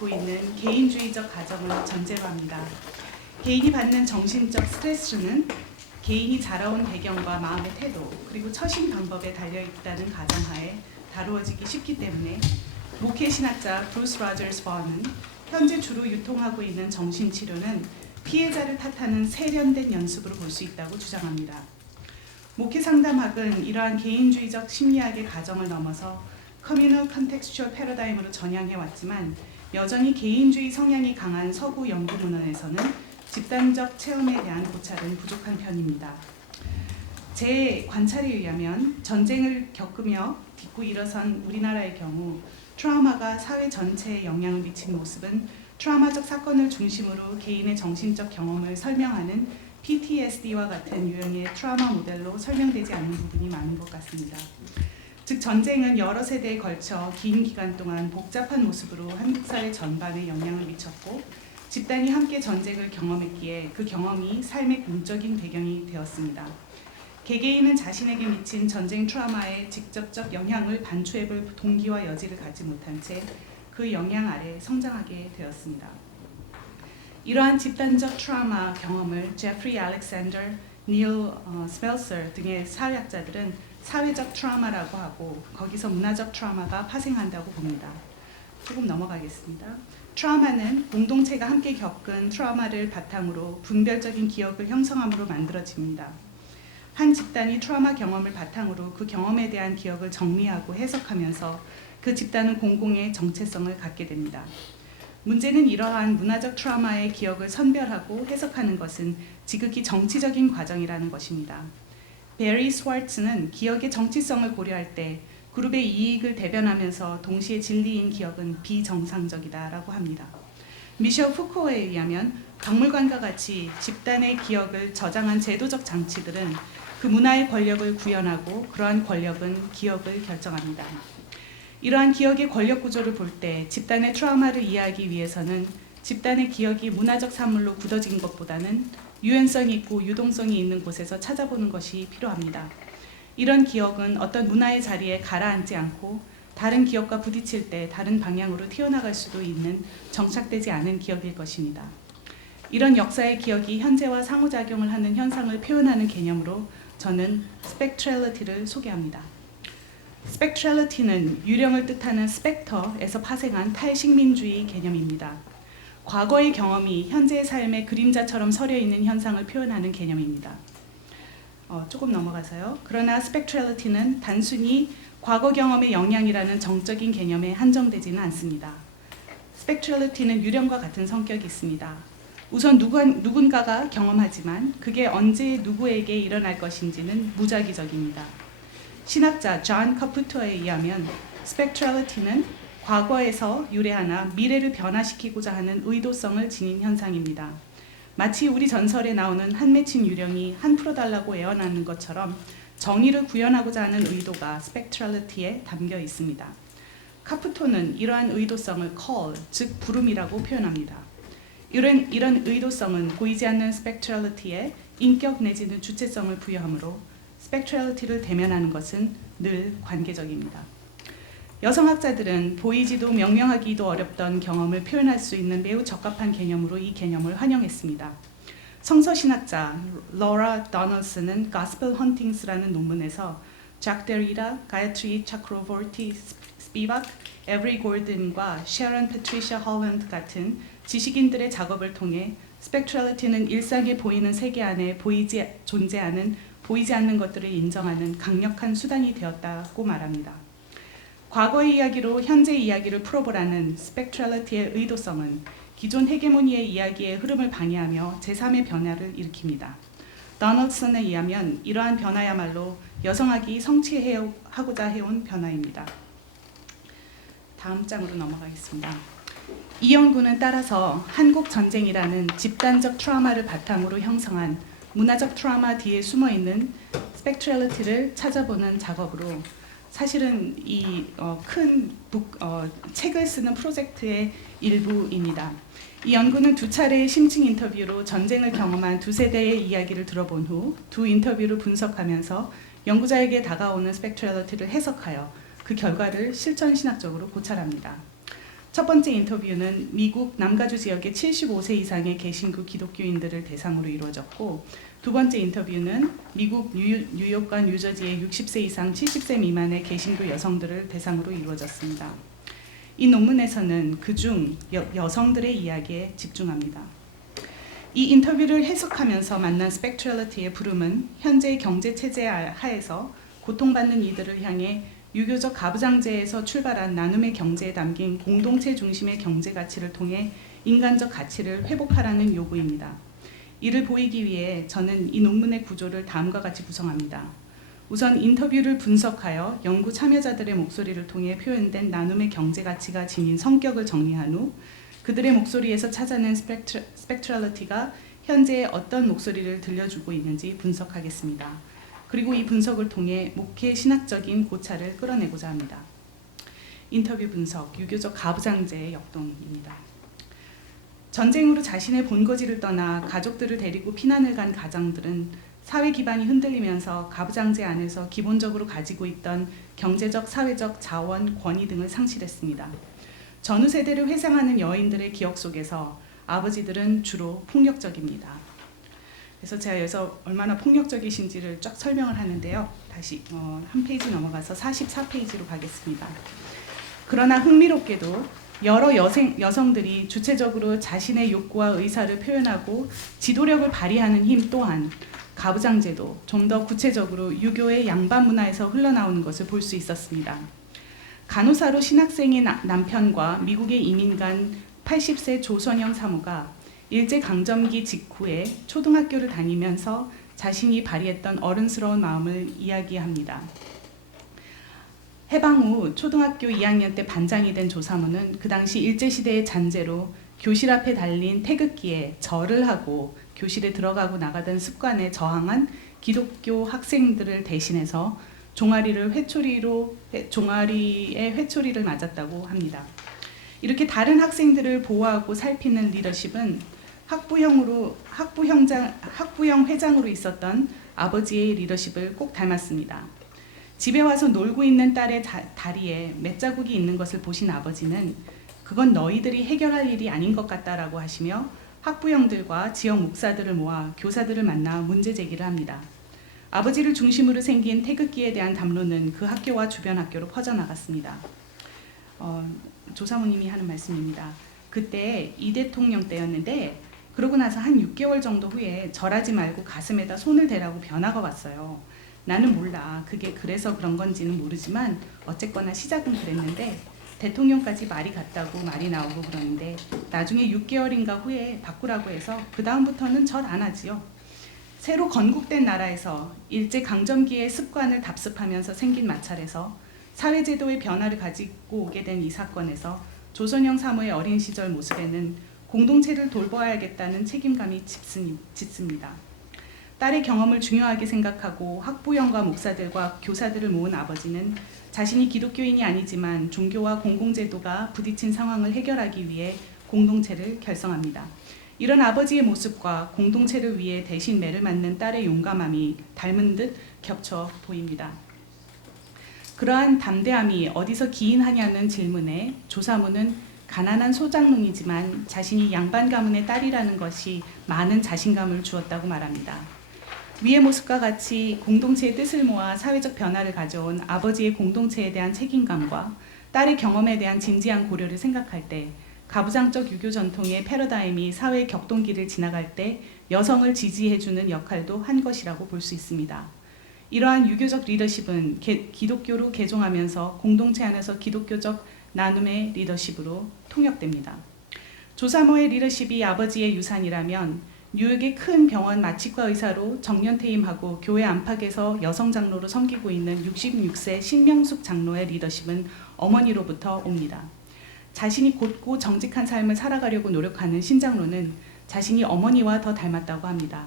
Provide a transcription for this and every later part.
비치고 있는 개인주의적 가정을 전제로 합니다. 개인이 받는 정신적 스트레스는 개인이 자라온 배경과 마음의 태도 그리고 처신 방법에 달려있다는 가정하에 다루어지기 쉽기 때문에 목회 신학자 브루스 로저스 버는 현재 주로 유통하고 있는 정신치료는 피해자를 탓하는 세련된 연습으로 볼 수 있다고 주장합니다. 목회 상담학은 이러한 개인주의적 심리학의 가정을 넘어서 커뮤널 컨텍스추얼 패러다임으로 전향해왔지만 여전히 개인주의 성향이 강한 서구 연구 문헌에서는 집단적 체험에 대한 고찰은 부족한 편입니다. 제 관찰에 의하면 전쟁을 겪으며 딛고 일어선 우리나라의 경우 트라우마가 사회 전체에 영향을 미친 모습은 트라우마적 사건을 중심으로 개인의 정신적 경험을 설명하는 PTSD와 같은 유형의 트라우마 모델로 설명되지 않는 부분이 많은 것 같습니다. 즉 전쟁은 여러 세대에 걸쳐 긴 기간 동안 복잡한 모습으로 한국 사회 전반에 영향을 미쳤고 집단이 함께 전쟁을 경험했기에 그 경험이 삶의 공적인 배경이 되었습니다. 개개인은 자신에게 미친 전쟁 트라우마의 직접적 영향을 반추해볼 동기와 여지를 갖지 못한 채 그 영향 아래 성장하게 되었습니다. 이러한 집단적 트라우마 경험을 제프리 알렉산더, 닐 스펠서 등의 사회학자들은 사회적 트라우마라고 하고 거기서 문화적 트라우마가 파생한다고 봅니다. 조금 넘어가겠습니다. 트라우마는 공동체가 함께 겪은 트라우마를 바탕으로 분별적인 기억을 형성함으로 만들어집니다. 한 집단이 트라우마 경험을 바탕으로 그 경험에 대한 기억을 정리하고 해석하면서 그 집단은 공공의 정체성을 갖게 됩니다. 문제는 이러한 문화적 트라우마의 기억을 선별하고 해석하는 것은 지극히 정치적인 과정이라는 것입니다. 베리 스왈츠는 기억의 정치성을 고려할 때 그룹의 이익을 대변하면서 동시에 진리인 기억은 비정상적이다라고 합니다. 미셸 푸코에 의하면 박물관과 같이 집단의 기억을 저장한 제도적 장치들은 그 문화의 권력을 구현하고 그러한 권력은 기억을 결정합니다. 이러한 기억의 권력 구조를 볼 때 집단의 트라우마를 이해하기 위해서는 집단의 기억이 문화적 산물로 굳어진 것보다는 유연성이 있고 유동성이 있는 곳에서 찾아보는 것이 필요합니다. 이런 기억은 어떤 문화의 자리에 가라앉지 않고 다른 기억과 부딪힐 때 다른 방향으로 튀어나갈 수도 있는 정착되지 않은 기억일 것입니다. 이런 역사의 기억이 현재와 상호작용을 하는 현상을 표현하는 개념으로 저는 스펙트럴리티를 소개합니다. 스펙트럴리티는 유령을 뜻하는 스펙터에서 파생한 탈식민주의 개념입니다. 과거의 경험이 현재의 삶의 그림자처럼 서려 있는 현상을 표현하는 개념입니다. 조금 넘어가서요. 그러나 스펙트럴리티는 단순히 과거 경험의 영향이라는 정적인 개념에 한정되지는 않습니다. 스펙트럴리티는 유령과 같은 성격이 있습니다. 우선 누군가가 경험하지만 그게 언제 누구에게 일어날 것인지는 무작위적입니다. 신학자 존 카푸토에 의하면 스펙트럴리티는 과거에서 유래하나 미래를 변화시키고자 하는 의도성을 지닌 현상입니다. 마치 우리 전설에 나오는 한 맺힌 유령이 한 풀어달라고 애원하는 것처럼 정의를 구현하고자 하는 의도가 스펙트럴리티에 담겨 있습니다. 카푸토는 이러한 의도성을 call, 즉 부름이라고 표현합니다. 이런 의도성은 보이지 않는 스펙트럴리티에 인격 내지는 주체성을 부여하므로 스펙트럴리티를 대면하는 것은 늘 관계적입니다. 여성학자들은 보이지도 명명하기도 어렵던 경험을 표현할 수 있는 매우 적합한 개념으로 이 개념을 환영했습니다. 성서신학자 로라 도널슨은 Gospel Huntings라는 논문에서 작 데리다, 가야트리 차크로보르티 스피박, 에브리 골든과 셰런 패트리샤 홀랜드 같은 지식인들의 작업을 통해 스펙트럴리티는 일상에 보이는 세계 안에 보이지 않는 것들을 인정하는 강력한 수단이 되었다고 말합니다. 과거의 이야기로 현재 이야기를 풀어보라는 스펙트럴리티의 의도성은 기존 헤게모니의 이야기의 흐름을 방해하며 제3의 변화를 일으킵니다. 도널슨에 의하면 이러한 변화야말로 여성학이 성취하고자 해온 변화입니다. 다음 장으로 넘어가겠습니다. 이 연구는 따라서 한국 전쟁이라는 집단적 트라우마를 바탕으로 형성한 문화적 트라우마 뒤에 숨어있는 스펙트럴리티를 찾아보는 작업으로 사실은 이 큰 책을 쓰는 프로젝트의 일부입니다. 이 연구는 두 차례의 심층 인터뷰로 전쟁을 경험한 두 세대의 이야기를 들어본 후 두 인터뷰를 분석하면서 연구자에게 다가오는 스펙트럴리티를 해석하여 그 결과를 실천신학적으로 고찰합니다. 첫 번째 인터뷰는 미국 남가주 지역의 75세 이상의 개신교 기독교인들을 대상으로 이루어졌고, 두 번째 인터뷰는 미국 뉴욕과 뉴저지의 60세 이상 70세 미만의 개신교 여성들을 대상으로 이루어졌습니다. 이 논문에서는 그중 여성들의 이야기에 집중합니다. 이 인터뷰를 해석하면서 만난 스펙트럴리티의 부름은 현재의 경제체제 하에서 고통받는 이들을 향해 유교적 가부장제에서 출발한 나눔의 경제에 담긴 공동체 중심의 경제 가치를 통해 인간적 가치를 회복하라는 요구입니다. 이를 보이기 위해 저는 이 논문의 구조를 다음과 같이 구성합니다. 우선 인터뷰를 분석하여 연구 참여자들의 목소리를 통해 표현된 나눔의 경제 가치가 지닌 성격을 정리한 후 그들의 목소리에서 찾아낸 스펙트럴리티가 현재 어떤 목소리를 들려주고 있는지 분석하겠습니다. 그리고 이 분석을 통해 목회 신학적인 고찰을 끌어내고자 합니다. 인터뷰 분석, 유교적 가부장제의 역동입니다. 전쟁으로 자신의 본거지를 떠나 가족들을 데리고 피난을 간 가장들은 사회 기반이 흔들리면서 가부장제 안에서 기본적으로 가지고 있던 경제적, 사회적, 자원, 권위 등을 상실했습니다. 전후 세대를 회상하는 여인들의 기억 속에서 아버지들은 주로 폭력적입니다. 그래서 제가 여기서 얼마나 폭력적이신지를 쫙 설명을 하는데요. 다시 한 페이지 넘어가서 44페이지로 가겠습니다. 그러나 흥미롭게도 여러 여성들이 주체적으로 자신의 욕구와 의사를 표현하고 지도력을 발휘하는 힘 또한 가부장제도 좀 더 구체적으로 유교의 양반 문화에서 흘러나오는 것을 볼 수 있었습니다. 간호사로 신학생인 남편과 미국에 이민 간 80세 조선영 사모가 일제강점기 직후에 초등학교를 다니면서 자신이 발휘했던 어른스러운 마음을 이야기합니다. 해방 후 초등학교 2학년 때 반장이 된 조사모는 그 당시 일제시대의 잔재로 교실 앞에 달린 태극기에 절을 하고 교실에 들어가고 나가던 습관에 저항한 기독교 학생들을 대신해서 종아리에 회초리를 맞았다고 합니다. 이렇게 다른 학생들을 보호하고 살피는 리더십은 학부형 회장으로 있었던 아버지의 리더십을 꼭 닮았습니다. 집에 와서 놀고 있는 딸의 다리에 맷자국이 있는 것을 보신 아버지는 그건 너희들이 해결할 일이 아닌 것 같다라고 하시며 학부형들과 지역 목사들을 모아 교사들을 만나 문제 제기를 합니다. 아버지를 중심으로 생긴 태극기에 대한 담론은 그 학교와 주변 학교로 퍼져나갔습니다. 조사모님이 하는 말씀입니다. 그때 이 대통령 때였는데 그러고 나서 한 6개월 정도 후에 절하지 말고 가슴에다 손을 대라고 변화가 왔어요. 나는 몰라. 그게 그래서 그런 건지는 모르지만 어쨌거나 시작은 그랬는데 대통령까지 말이 같다고 말이 나오고 그러는데 나중에 6개월인가 후에 바꾸라고 해서 그 다음부터는 절 안 하지요. 새로 건국된 나라에서 일제강점기의 습관을 답습하면서 생긴 마찰에서 사회제도의 변화를 가지고 오게 된 이 사건에서 조선영 사모의 어린 시절 모습에는 공동체를 돌봐야겠다는 책임감이 짙습니다. 딸의 경험을 중요하게 생각하고 학부형과 목사들과 교사들을 모은 아버지는 자신이 기독교인이 아니지만 종교와 공공제도가 부딪힌 상황을 해결하기 위해 공동체를 결성합니다. 이런 아버지의 모습과 공동체를 위해 대신 매를 맞는 딸의 용감함이 닮은 듯 겹쳐 보입니다. 그러한 담대함이 어디서 기인하냐는 질문에 조사모는 가난한 소장농이지만 자신이 양반 가문의 딸이라는 것이 많은 자신감을 주었다고 말합니다. 위의 모습과 같이 공동체의 뜻을 모아 사회적 변화를 가져온 아버지의 공동체에 대한 책임감과 딸의 경험에 대한 진지한 고려를 생각할 때 가부장적 유교 전통의 패러다임이 사회 격동기를 지나갈 때 여성을 지지해주는 역할도 한 것이라고 볼 수 있습니다. 이러한 유교적 리더십은 기독교로 개종하면서 공동체 안에서 기독교적 나눔의 리더십으로 통역됩니다. 조사모의 리더십이 아버지의 유산이라면 뉴욕의 큰 병원 마취과 의사로 정년퇴임하고 교회 안팎에서 여성 장로로 섬기고 있는 66세 신명숙 장로의 리더십은 어머니로부터 옵니다. 자신이 곧고 정직한 삶을 살아가려고 노력하는 신장로는 자신이 어머니와 더 닮았다고 합니다.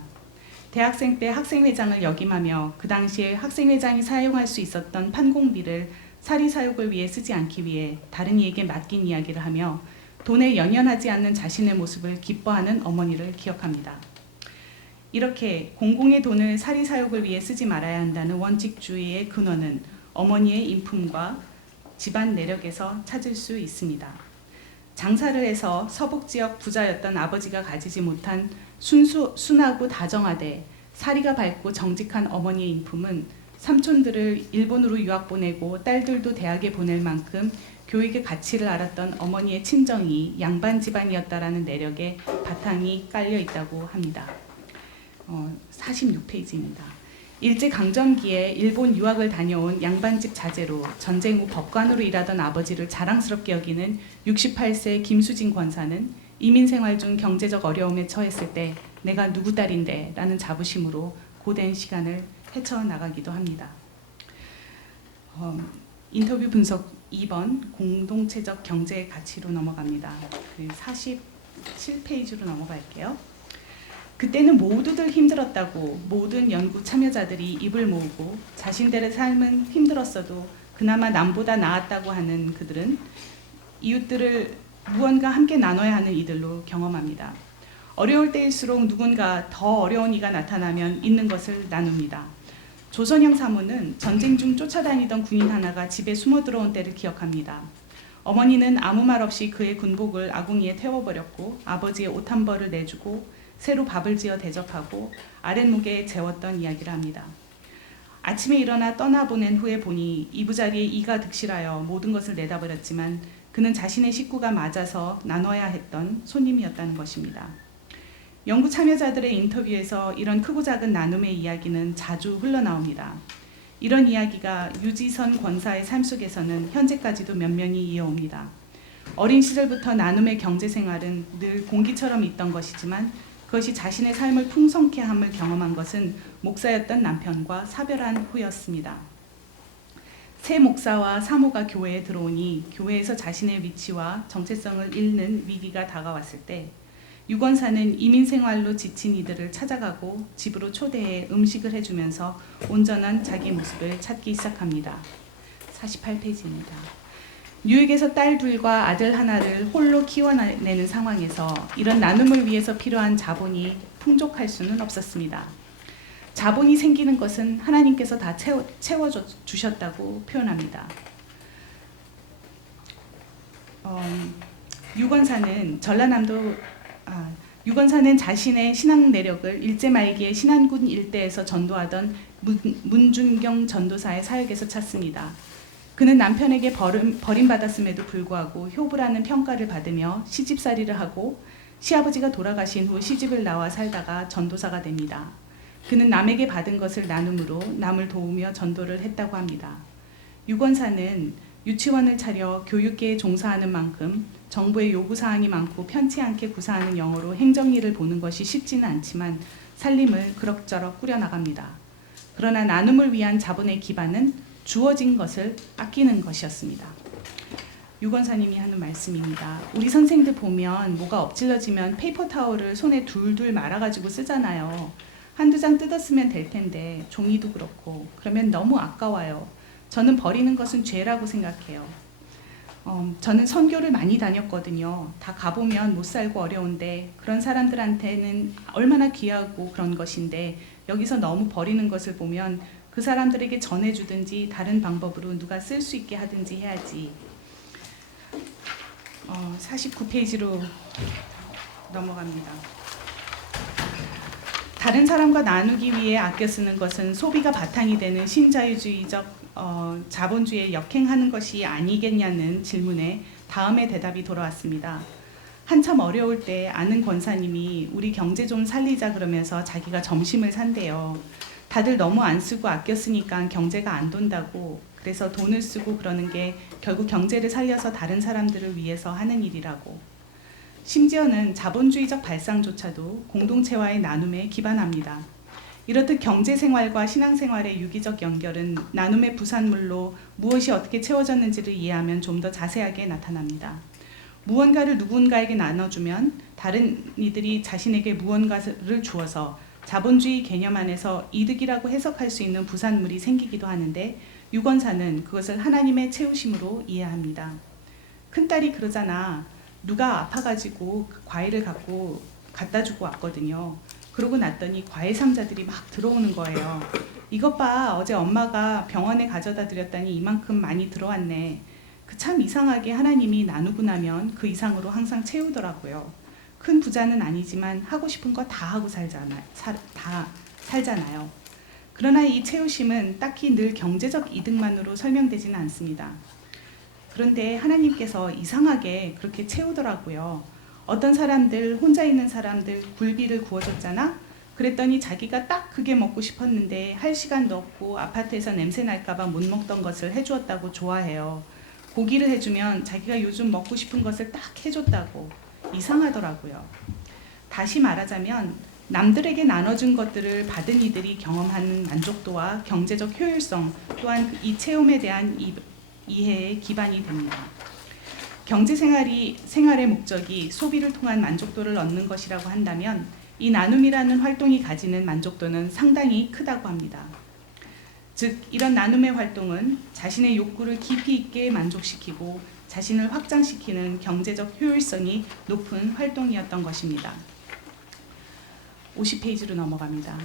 대학생 때 학생회장을 역임하며 그 당시에 학생회장이 사용할 수 있었던 판공비를 사리사욕을 위해 쓰지 않기 위해 다른 이에게 맡긴 이야기를 하며 돈에 연연하지 않는 자신의 모습을 기뻐하는 어머니를 기억합니다. 이렇게 공공의 돈을 사리사욕을 위해 쓰지 말아야 한다는 원칙주의의 근원은 어머니의 인품과 집안 내력에서 찾을 수 있습니다. 장사를 해서 서북 지역 부자였던 아버지가 가지지 못한 순하고 다정하되 사리가 밝고 정직한 어머니의 인품은 삼촌들을 일본으로 유학 보내고 딸들도 대학에 보낼 만큼 교육의 가치를 알았던 어머니의 친정이 양반 집안이었다라는 내력에 바탕이 깔려 있다고 합니다. 46페이지입니다. 일제강점기에 일본 유학을 다녀온 양반집 자제로 전쟁 후 법관으로 일하던 아버지를 자랑스럽게 여기는 68세 김수진 권사는 이민 생활 중 경제적 어려움에 처했을 때 내가 누구 딸인데 라는 자부심으로 고된 시간을 헤쳐나가기도 합니다. 인터뷰 분석 2번 공동체적 경제 가치로 넘어갑니다. 47페이지로 넘어갈게요. 그때는 모두들 힘들었다고 모든 연구 참여자들이 입을 모으고 자신들의 삶은 힘들었어도 그나마 남보다 나았다고 하는 그들은 이웃들을 무언가 함께 나눠야 하는 이들로 경험합니다. 어려울 때일수록 누군가 더 어려운 이가 나타나면 있는 것을 나눕니다. 조선영 사모는 전쟁 중 쫓아다니던 군인 하나가 집에 숨어 들어온 때를 기억합니다. 어머니는 아무 말 없이 그의 군복을 아궁이에 태워버렸고 아버지의 옷 한 벌을 내주고 새로 밥을 지어 대접하고 아랫목에 재웠던 이야기를 합니다. 아침에 일어나 떠나보낸 후에 보니 이부자리에 이가 득실하여 모든 것을 내다버렸지만 그는 자신의 식구가 맞아서 나눠야 했던 손님이었다는 것입니다. 연구 참여자들의 인터뷰에서 이런 크고 작은 나눔의 이야기는 자주 흘러나옵니다. 이런 이야기가 유지선 권사의 삶 속에서는 현재까지도 면면히 이어옵니다. 어린 시절부터 나눔의 경제생활은 늘 공기처럼 있던 것이지만 그것이 자신의 삶을 풍성케 함을 경험한 것은 목사였던 남편과 사별한 후였습니다. 새 목사와 사모가 교회에 들어오니 교회에서 자신의 위치와 정체성을 잃는 위기가 다가왔을 때 유권사는 이민 생활로 지친 이들을 찾아가고 집으로 초대해 음식을 해주면서 온전한 자기 모습을 찾기 시작합니다. 48페이지입니다. 뉴욕에서 딸 둘과 아들 하나를 홀로 키워내는 상황에서 이런 나눔을 위해서 필요한 자본이 풍족할 수는 없었습니다. 자본이 생기는 것은 하나님께서 다 채워주셨다고 표현합니다. 유권사는 자신의 신앙 내력을 일제 말기에 신안군 일대에서 전도하던 문준경 전도사의 사역에서 찾습니다. 그는 남편에게 버림받았음에도 불구하고 효부라는 평가를 받으며 시집살이를 하고 시아버지가 돌아가신 후 시집을 나와 살다가 전도사가 됩니다. 그는 남에게 받은 것을 나눔으로 남을 도우며 전도를 했다고 합니다. 유권사는 유치원을 차려 교육계에 종사하는 만큼 정부의 요구사항이 많고 편치 않게 구사하는 영어로 행정일을 보는 것이 쉽지는 않지만 살림을 그럭저럭 꾸려나갑니다. 그러나 나눔을 위한 자본의 기반은 주어진 것을 아끼는 것이었습니다. 유권사님이 하는 말씀입니다. 우리 선생들 보면 뭐가 엎질러지면 페이퍼 타월을 손에 둘둘 말아가지고 쓰잖아요. 한두 장 뜯었으면 될 텐데 종이도 그렇고 그러면 너무 아까워요. 저는 버리는 것은 죄라고 생각해요. 저는 선교를 많이 다녔거든요. 다 가보면 못 살고 어려운데 그런 사람들한테는 얼마나 귀하고 그런 것인데 여기서 너무 버리는 것을 보면 그 사람들에게 전해주든지 다른 방법으로 누가 쓸 수 있게 하든지 해야지. 49페이지로 넘어갑니다. 다른 사람과 나누기 위해 아껴 쓰는 것은 소비가 바탕이 되는 신자유주의적 자본주의에 역행하는 것이 아니겠냐는 질문에 다음의 대답이 돌아왔습니다. 한참 어려울 때 아는 권사님이 우리 경제 좀 살리자 그러면서 자기가 점심을 산대요. 다들 너무 안 쓰고 아껴 쓰니까 경제가 안 돈다고. 그래서 돈을 쓰고 그러는 게 결국 경제를 살려서 다른 사람들을 위해서 하는 일이라고. 심지어는 자본주의적 발상조차도 공동체와의 나눔에 기반합니다. 이렇듯 경제생활과 신앙생활의 유기적 연결은 나눔의 부산물로 무엇이 어떻게 채워졌는지를 이해하면 좀 더 자세하게 나타납니다. 무언가를 누군가에게 나눠주면 다른 이들이 자신에게 무언가를 주어서 자본주의 개념 안에서 이득이라고 해석할 수 있는 부산물이 생기기도 하는데 유권사는 그것을 하나님의 채우심으로 이해합니다. 큰딸이 그러잖아. 누가 아파가지고 과일을 갖다 주고 왔거든요. 그러고 났더니 과일 상자들이 막 들어오는 거예요. 이것 봐, 어제 엄마가 병원에 가져다 드렸더니 이만큼 많이 들어왔네. 참 이상하게 하나님이 나누고 나면 그 이상으로 항상 채우더라고요. 큰 부자는 아니지만 하고 싶은 거 다 하고 살잖아요. 그러나 이 채우심은 딱히 늘 경제적 이득만으로 설명되지는 않습니다. 그런데 하나님께서 이상하게 그렇게 채우더라고요. 어떤 사람들, 혼자 있는 사람들 굴비를 구워줬잖아? 그랬더니 자기가 딱 그게 먹고 싶었는데 할 시간도 없고 아파트에서 냄새 날까봐 못 먹던 것을 해주었다고 좋아해요. 고기를 해주면 자기가 요즘 먹고 싶은 것을 딱 해줬다고 이상하더라고요. 다시 말하자면 남들에게 나눠준 것들을 받은 이들이 경험하는 만족도와 경제적 효율성 또한 이 체험에 대한 이해의 기반이 됩니다. 생활의 목적이 소비를 통한 만족도를 얻는 것이라고 한다면 이 나눔이라는 활동이 가지는 만족도는 상당히 크다고 합니다. 즉 이런 나눔의 활동은 자신의 욕구를 깊이 있게 만족시키고 자신을 확장시키는 경제적 효율성이 높은 활동이었던 것입니다. 50페이지로 넘어갑니다.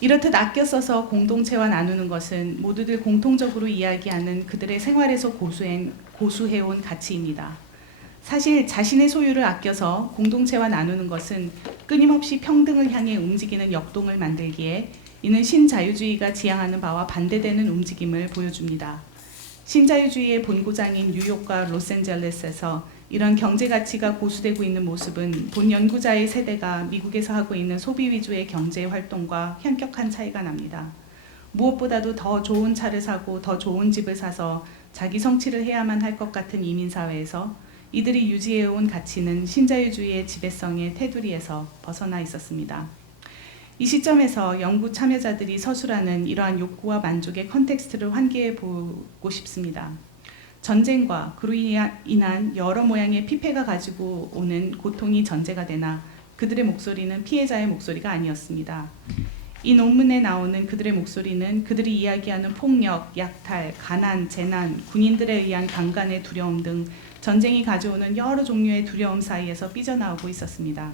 이렇듯 아껴 써서 공동체와 나누는 것은 모두들 공통적으로 이야기하는 그들의 생활에서 고수해온 가치입니다. 사실 자신의 소유를 아껴서 공동체와 나누는 것은 끊임없이 평등을 향해 움직이는 역동을 만들기에 이는 신자유주의가 지향하는 바와 반대되는 움직임을 보여줍니다. 신자유주의의 본고장인 뉴욕과 로스앤젤레스에서 이런 경제 가치가 고수되고 있는 모습은 본 연구자의 세대가 미국에서 하고 있는 소비 위주의 경제 활동과 현격한 차이가 납니다. 무엇보다도 더 좋은 차를 사고 더 좋은 집을 사서 자기 성취를 해야만 할 것 같은 이민사회에서 이들이 유지해온 가치는 신자유주의의 지배성의 테두리에서 벗어나 있었습니다. 이 시점에서 연구 참여자들이 서술하는 이러한 욕구와 만족의 컨텍스트를 환기해 보고 싶습니다. 전쟁과 그로 인한 여러 모양의 피폐가 가지고 오는 고통이 전제가 되나 그들의 목소리는 피해자의 목소리가 아니었습니다. 이 논문에 나오는 그들의 목소리는 그들이 이야기하는 폭력, 약탈, 가난, 재난, 군인들에 의한 강간의 두려움 등 전쟁이 가져오는 여러 종류의 두려움 사이에서 삐져나오고 있었습니다.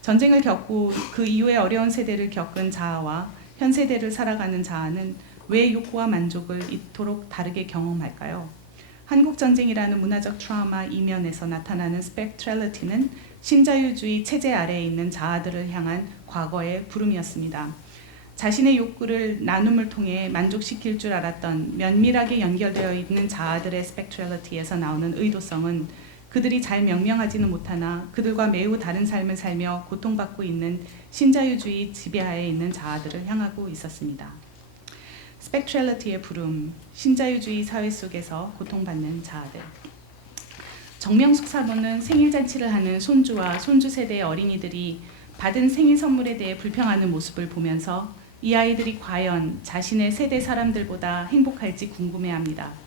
전쟁을 겪고 그 이후의 어려운 세대를 겪은 자아와 현 세대를 살아가는 자아는 왜 욕구와 만족을 이토록 다르게 경험할까요? 한국전쟁이라는 문화적 트라우마 이면에서 나타나는 스펙트럴리티는 신자유주의 체제 아래에 있는 자아들을 향한 과거의 부름이었습니다. 자신의 욕구를 나눔을 통해 만족시킬 줄 알았던 면밀하게 연결되어 있는 자아들의 스펙트럴리티에서 나오는 의도성은 그들이 잘 명명하지는 못하나 그들과 매우 다른 삶을 살며 고통받고 있는 신자유주의 지배하에 있는 자아들을 향하고 있었습니다. 스펙트럴리티의 부름, 신자유주의 사회 속에서 고통받는 자아들. 정명숙 사모는 생일잔치를 하는 손주와 손주 세대의 어린이들이 받은 생일 선물에 대해 불평하는 모습을 보면서 이 아이들이 과연 자신의 세대 사람들보다 행복할지 궁금해합니다.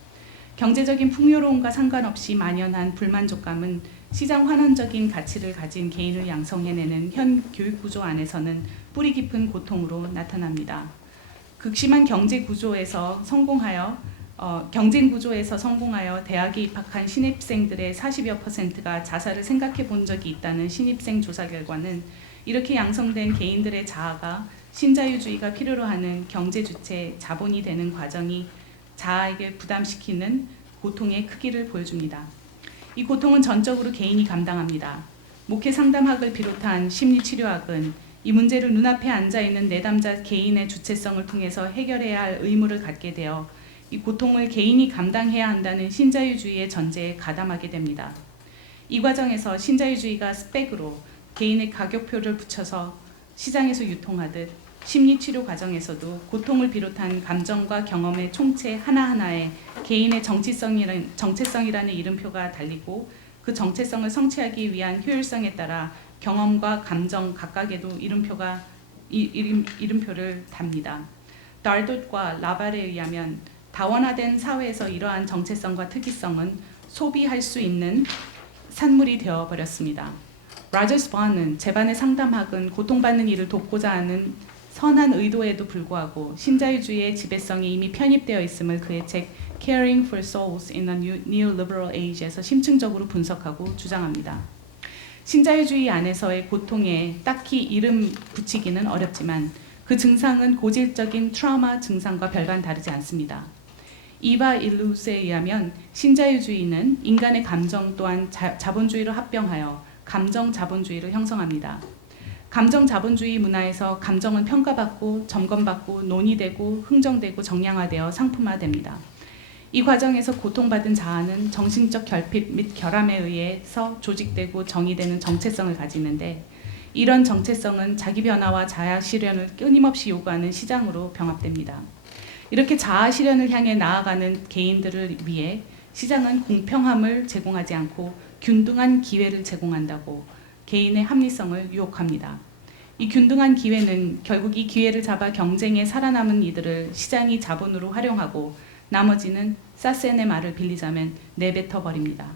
경제적인 풍요로움과 상관없이 만연한 불만족감은 시장 환원적인 가치를 가진 개인을 양성해내는 현 교육구조 안에서는 뿌리 깊은 고통으로 나타납니다. 극심한 경쟁 구조에서 성공하여 대학에 입학한 신입생들의 40여%가 자살을 생각해 본 적이 있다는 신입생 조사 결과는 이렇게 양성된 개인들의 자아가 신자유주의가 필요로 하는 경제 주체, 자본이 되는 과정이 자아에게 부담시키는 고통의 크기를 보여줍니다. 이 고통은 전적으로 개인이 감당합니다. 목회 상담학을 비롯한 심리치료학은 이 문제를 눈앞에 앉아있는 내담자 개인의 주체성을 통해서 해결해야 할 의무를 갖게 되어 이 고통을 개인이 감당해야 한다는 신자유주의의 전제에 가담하게 됩니다. 이 과정에서 신자유주의가 스펙으로 개인의 가격표를 붙여서 시장에서 유통하듯 심리치료 과정에서도 고통을 비롯한 감정과 경험의 총체 하나하나에 개인의 정체성이라는 이름표가 달리고 그 정체성을 성취하기 위한 효율성에 따라 경험과 감정 각각에도 이름표를 답니다. 달돗과 라발에 의하면 다원화된 사회에서 이러한 정체성과 특이성은 소비할 수 있는 산물이 되어버렸습니다. 로저스 번은 제반의 상담학은 고통받는 이를 돕고자 하는 선한 의도에도 불구하고 신자유주의의 지배성이 이미 편입되어 있음을 그의 책 Caring for Souls in a Neoliberal Age에서 심층적으로 분석하고 주장합니다. 신자유주의 안에서의 고통에 딱히 이름 붙이기는 어렵지만 그 증상은 고질적인 트라우마 증상과 별반 다르지 않습니다. 이바 일루스에 의하면 신자유주의는 인간의 감정 또한 자본주의로 합병하여 감정 자본주의를 형성합니다. 감정 자본주의 문화에서 감정은 평가받고 점검받고 논의되고 흥정되고 정량화되어 상품화됩니다. 이 과정에서 고통받은 자아는 정신적 결핍 및 결함에 의해서 조직되고 정의되는 정체성을 가지는데 이런 정체성은 자기 변화와 자아 실현을 끊임없이 요구하는 시장으로 병합됩니다. 이렇게 자아 실현을 향해 나아가는 개인들을 위해 시장은 공평함을 제공하지 않고 균등한 기회를 제공한다고 개인의 합리성을 유혹합니다. 이 균등한 기회는 결국 이 기회를 잡아 경쟁에 살아남은 이들을 시장이 자본으로 활용하고 나머지는 사센의 말을 빌리자면 내뱉어 버립니다.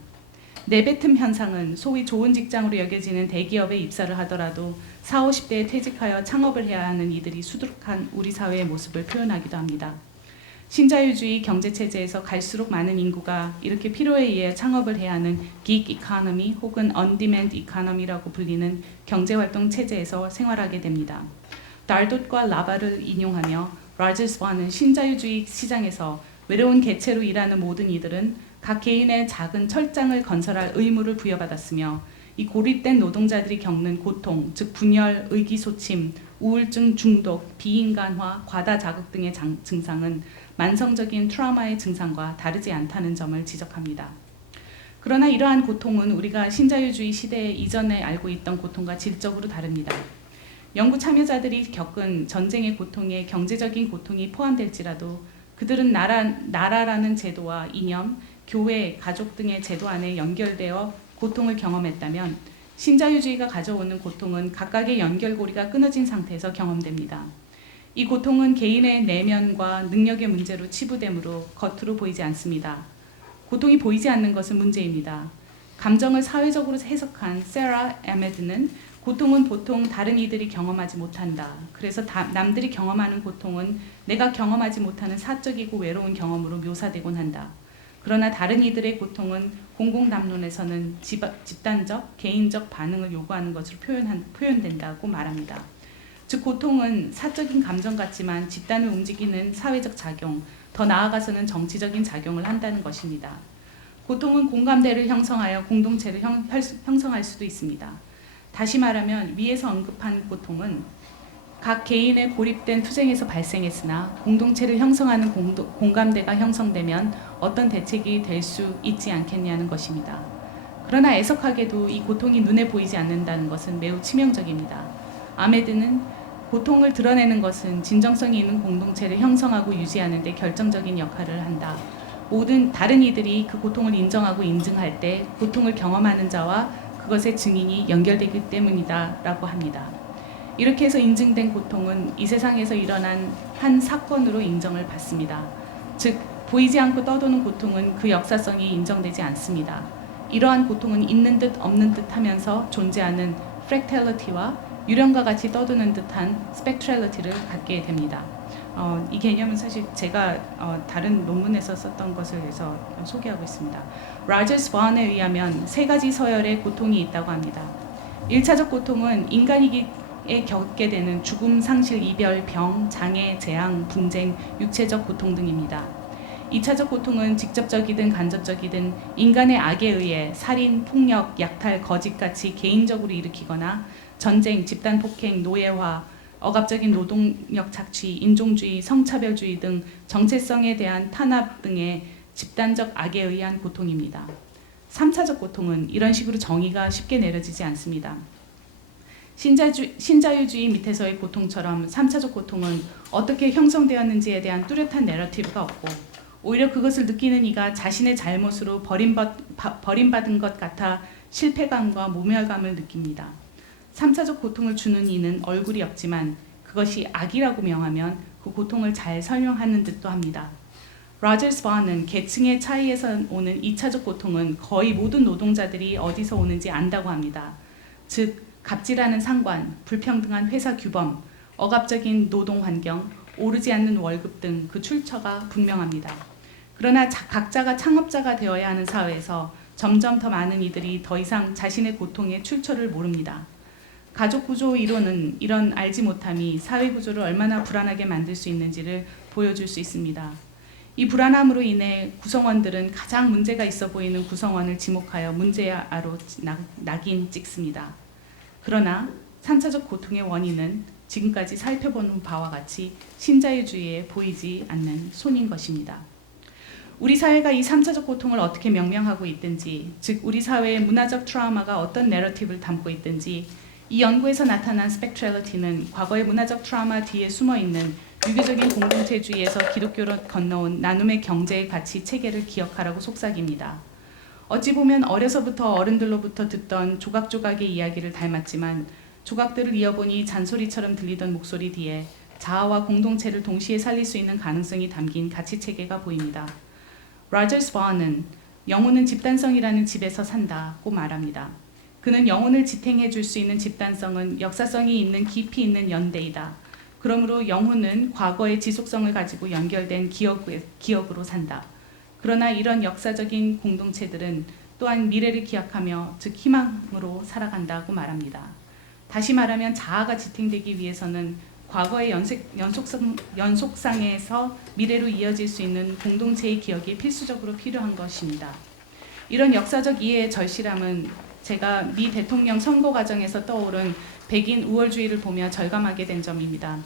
내뱉음 현상은 소위 좋은 직장으로 여겨지는 대기업에 입사를 하더라도 40, 50대에 퇴직하여 창업을 해야 하는 이들이 수두룩한 우리 사회의 모습을 표현하기도 합니다. 신자유주의 경제체제에서 갈수록 많은 인구가 이렇게 필요에 의해 창업을 해야 하는 gig economy 혹은 on-demand economy라고 불리는 경제활동 체제에서 생활하게 됩니다. 달돗과 라바를 인용하며 라저스와는 신자유주의 시장에서 외로운 개체로 일하는 모든 이들은 각 개인의 작은 철장을 건설할 의무를 부여받았으며 이 고립된 노동자들이 겪는 고통, 즉 분열, 의기소침, 우울증, 중독, 비인간화, 과다 자극 등의 증상은 만성적인 트라우마의 증상과 다르지 않다는 점을 지적합니다. 그러나 이러한 고통은 우리가 신자유주의 시대 이전에 알고 있던 고통과 질적으로 다릅니다. 연구 참여자들이 겪은 전쟁의 고통에 경제적인 고통이 포함될지라도 그들은 나라라는 제도와 이념, 교회, 가족 등의 제도 안에 연결되어 고통을 경험했다면 신자유주의가 가져오는 고통은 각각의 연결고리가 끊어진 상태에서 경험됩니다. 이 고통은 개인의 내면과 능력의 문제로 치부되므로 겉으로 보이지 않습니다. 고통이 보이지 않는 것은 문제입니다. 감정을 사회적으로 해석한 세라 에메드는 고통은 보통 다른 이들이 경험하지 못한다. 그래서 남들이 경험하는 고통은 내가 경험하지 못하는 사적이고 외로운 경험으로 묘사되곤 한다. 그러나 다른 이들의 고통은 공공담론에서는 집단적, 개인적 반응을 요구하는 것으로 표현된다고 말합니다. 즉 고통은 사적인 감정 같지만 집단을 움직이는 사회적 작용, 더 나아가서는 정치적인 작용을 한다는 것입니다. 고통은 공감대를 형성하여 공동체를 형성할 수도 있습니다. 다시 말하면 위에서 언급한 고통은 각 개인의 고립된 투쟁에서 발생했으나 공동체를 형성하는 공감대가 형성되면 어떤 대책이 될 수 있지 않겠냐는 것입니다. 그러나 애석하게도 이 고통이 눈에 보이지 않는다는 것은 매우 치명적입니다. 아메드는 고통을 드러내는 것은 진정성이 있는 공동체를 형성하고 유지하는 데 결정적인 역할을 한다. 모든 다른 이들이 그 고통을 인정하고 인증할 때 고통을 경험하는 자와 그것의 증인이 연결되기 때문이다 라고 합니다. 이렇게 해서 인증된 고통은 이 세상에서 일어난 한 사건으로 인정을 받습니다. 즉 보이지 않고 떠도는 고통은 그 역사성이 인정되지 않습니다. 이러한 고통은 있는 듯 없는 듯 하면서 존재하는 프랙탈리티와 유령과 같이 떠도는 듯한 스펙트럴리티를 갖게 됩니다. 이 개념은 사실 제가 다른 논문에서 썼던 것을 해서 소개하고 있습니다. 라저스 바운에 의하면 세 가지 서열의 고통이 있다고 합니다. 1차적 고통은 인간이 겪게 되는 죽음, 상실, 이별, 병, 장애, 재앙, 분쟁, 육체적 고통 등입니다. 2차적 고통은 직접적이든 간접적이든 인간의 악에 의해 살인, 폭력, 약탈, 거짓같이 개인적으로 일으키거나 전쟁, 집단 폭행, 노예화, 억압적인 노동력 착취, 인종주의, 성차별주의 등 정체성에 대한 탄압 등의 집단적 악에 의한 고통입니다. 3차적 고통은 이런 식으로 정의가 쉽게 내려지지 않습니다. 신자유주의 밑에서의 고통처럼 3차적 고통은 어떻게 형성되었는지에 대한 뚜렷한 내러티브가 없고 오히려 그것을 느끼는 이가 자신의 잘못으로 버림받은 것 같아 실패감과 모멸감을 느낍니다. 3차적 고통을 주는 이는 얼굴이 없지만 그것이 악이라고 명하면 그 고통을 잘 설명하는 듯도 합니다. 라저스 바운은 계층의 차이에서 오는 2차적 고통은 거의 모든 노동자들이 어디서 오는지 안다고 합니다. 즉 갑질하는 상관, 불평등한 회사 규범, 억압적인 노동 환경, 오르지 않는 월급 등 그 출처가 분명합니다. 그러나 각자가 창업자가 되어야 하는 사회에서 점점 더 많은 이들이 더 이상 자신의 고통의 출처를 모릅니다. 가족구조 이론은 이런 알지 못함이 사회구조를 얼마나 불안하게 만들 수 있는지를 보여줄 수 있습니다. 이 불안함으로 인해 구성원들은 가장 문제가 있어 보이는 구성원을 지목하여 문제아로 낙인 찍습니다. 그러나 3차적 고통의 원인은 지금까지 살펴본 바와 같이 신자유주의에 보이지 않는 손인 것입니다. 우리 사회가 이 3차적 고통을 어떻게 명명하고 있든지, 즉 우리 사회의 문화적 트라우마가 어떤 내러티브를 담고 있든지, 이 연구에서 나타난 스펙트럴리티는 과거의 문화적 트라우마 뒤에 숨어있는 유교적인 공동체주의에서 기독교로 건너온 나눔의 경제의 가치 체계를 기억하라고 속삭입니다. 어찌 보면 어려서부터 어른들로부터 듣던 조각조각의 이야기를 닮았지만 조각들을 이어보니 잔소리처럼 들리던 목소리 뒤에 자아와 공동체를 동시에 살릴 수 있는 가능성이 담긴 가치 체계가 보입니다. 로저스 바운은 영혼은 집단성이라는 집에서 산다고 말합니다. 그는 영혼을 지탱해 줄 수 있는 집단성은 역사성이 있는 깊이 있는 연대이다. 그러므로 영혼은 과거의 지속성을 가지고 연결된 기억으로 산다. 그러나 이런 역사적인 공동체들은 또한 미래를 기약하며 즉 희망으로 살아간다고 말합니다. 다시 말하면 자아가 지탱되기 위해서는 과거의 연속상에서 미래로 이어질 수 있는 공동체의 기억이 필수적으로 필요한 것입니다. 이런 역사적 이해의 절실함은 제가 미 대통령 선거 과정에서 떠오른 백인 우월주의를 보며 절감하게 된 점입니다.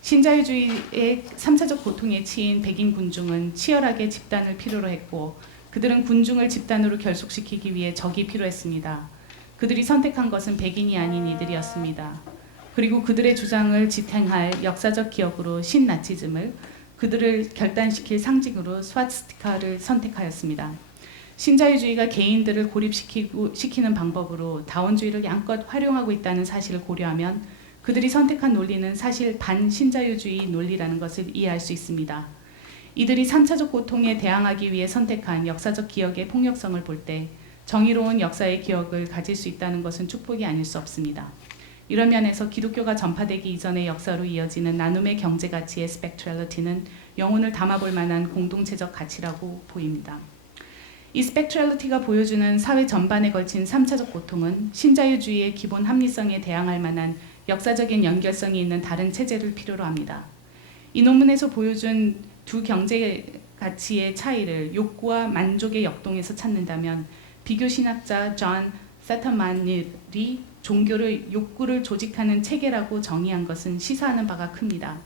신자유주의의 3차적 고통에 치인 백인 군중은 치열하게 집단을 필요로 했고 그들은 군중을 집단으로 결속시키기 위해 적이 필요했습니다. 그들이 선택한 것은 백인이 아닌 이들이었습니다. 그리고 그들의 주장을 지탱할 역사적 기억으로 신나치즘을, 그들을 결단시킬 상징으로 스와스티카를 선택하였습니다. 신자유주의가 개인들을 고립시키는 방법으로 다원주의를 양껏 활용하고 있다는 사실을 고려하면 그들이 선택한 논리는 사실 반신자유주의 논리라는 것을 이해할 수 있습니다. 이들이 3차적 고통에 대항하기 위해 선택한 역사적 기억의 폭력성을 볼 때 정의로운 역사의 기억을 가질 수 있다는 것은 축복이 아닐 수 없습니다. 이런 면에서 기독교가 전파되기 이전의 역사로 이어지는 나눔의 경제가치의 스펙트럴리티는 영혼을 담아볼 만한 공동체적 가치라고 보입니다. 이 스펙트럴리티가 보여주는 사회 전반에 걸친 3차적 고통은 신자유주의의 기본 합리성에 대항할 만한 역사적인 연결성이 있는 다른 체제를 필요로 합니다. 이 논문에서 보여준 두 경제 가치의 차이를 욕구와 만족의 역동에서 찾는다면 비교 신학자 존 세터만이 종교를 욕구를 조직하는 체계라고 정의한 것은 시사하는 바가 큽니다.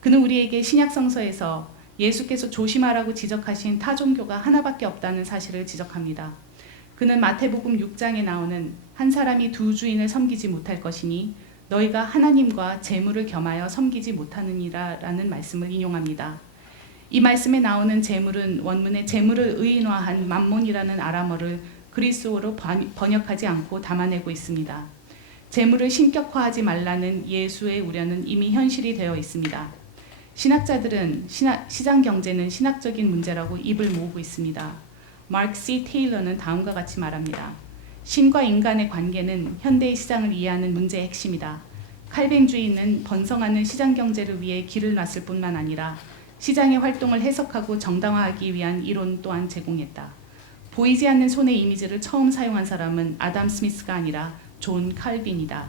그는 우리에게 신약 성서에서 예수께서 조심하라고 지적하신 타 종교가 하나밖에 없다는 사실을 지적합니다. 그는 마태복음 6장에 나오는 한 사람이 두 주인을 섬기지 못할 것이니 너희가 하나님과 재물을 겸하여 섬기지 못하느니라 라는 말씀을 인용합니다. 이 말씀에 나오는 재물은 원문에 재물을 의인화한 맘몬이라는 아람어를 그리스어로 번역하지 않고 담아내고 있습니다. 재물을 신격화하지 말라는 예수의 우려는 이미 현실이 되어 있습니다. 신학자들은 시장 경제는 신학적인 문제라고 입을 모으고 있습니다. 마크 C. 테일러는 다음과 같이 말합니다. 신과 인간의 관계는 현대의 시장을 이해하는 문제의 핵심이다. 칼뱅주의는 번성하는 시장 경제를 위해 길을 놨을 뿐만 아니라 시장의 활동을 해석하고 정당화하기 위한 이론 또한 제공했다. 보이지 않는 손의 이미지를 처음 사용한 사람은 아담 스미스가 아니라 존 칼빈이다.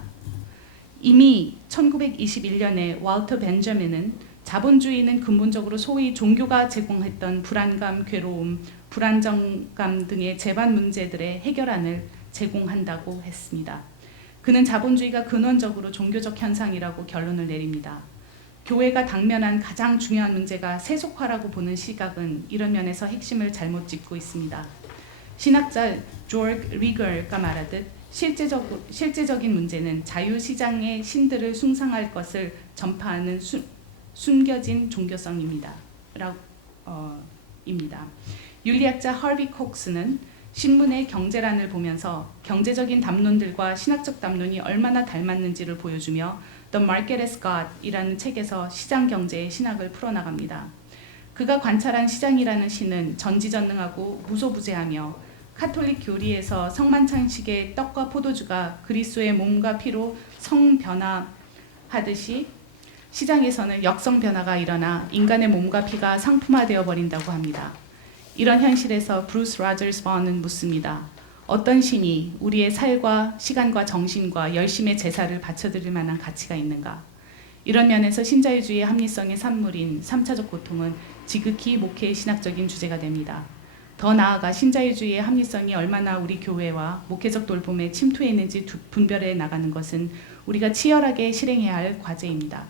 이미 1921년에 월터 벤저민은 자본주의는 근본적으로 소위 종교가 제공했던 불안감, 괴로움, 불안정감 등의 재반 문제들의 해결안을 제공한다고 했습니다. 그는 자본주의가 근원적으로 종교적 현상이라고 결론을 내립니다. 교회가 당면한 가장 중요한 문제가 세속화라고 보는 시각은 이런 면에서 핵심을 잘못 짚고 있습니다. 신학자 조르 리거가 말하듯 실제적인 문제는 자유시장의 신들을 숭상할 것을 전파하는 숨겨진 종교성입니다. 윤리학자 하비 콕스는 신문의 경제란을 보면서 경제적인 담론들과 신학적 담론이 얼마나 닮았는지를 보여주며 The Market as God이라는 책에서 시장 경제의 신학을 풀어나갑니다. 그가 관찰한 시장이라는 신은 전지전능하고 무소부재하며 카톨릭 교리에서 성만찬식의 떡과 포도주가 그리스도의 몸과 피로 성변화하듯이 시장에서는 역성 변화가 일어나 인간의 몸과 피가 상품화되어 버린다고 합니다. 이런 현실에서 브루스 로저스 바운은 묻습니다. 어떤 신이 우리의 살과 시간과 정신과 열심의 제사를 바쳐드릴 만한 가치가 있는가? 이런 면에서 신자유주의의 합리성의 산물인 3차적 고통은 지극히 목회의 신학적인 주제가 됩니다. 더 나아가 신자유주의의 합리성이 얼마나 우리 교회와 목회적 돌봄에 침투해 있는지 분별해 나가는 것은 우리가 치열하게 실행해야 할 과제입니다.